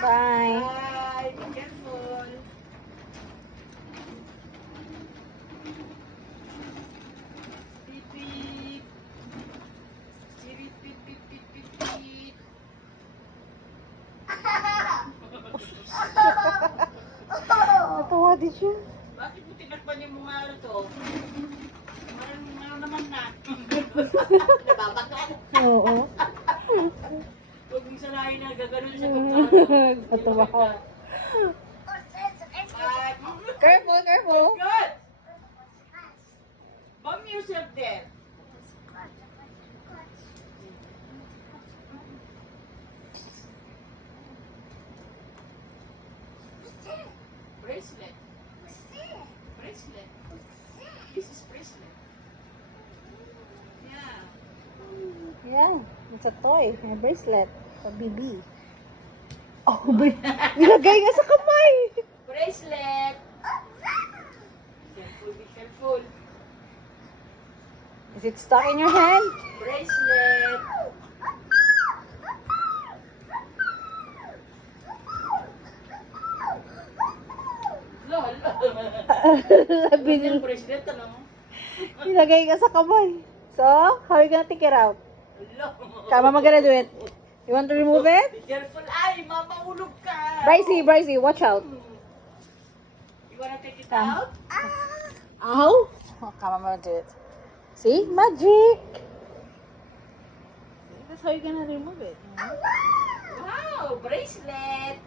Bye. Bye. Be careful. Beep, beep. Beep, beep, beep, beep, beep, beep. Natawa din siya. Bakit mo tinakpan yung mga ano to? Ano naman na? Nababaklan. Oo. Huwag mong salahin na gaganon sa Natawa ko. Bye. Careful, careful. Good. Bump yourself there. Bracelet. Bracelet. This is bracelet. Yeah. Yeah, it's a toy. A bracelet. A BB. Oh, nilagay nga sa kamay. Bracelet. Careful, be careful. Is it stuck in your hand? Bracelet. Lol. Yung bracelet, ano? Nilagay nga sa kamay. So, how are you gonna take it out? Lol. Kama gonna do it? You want to remove it? Be careful. Ay, mamaulog ka. Brycey, watch out. You wanna take it out? Ow! Oh, Kama do it. See? Magic! That's how you're gonna remove it. Wow, bracelet.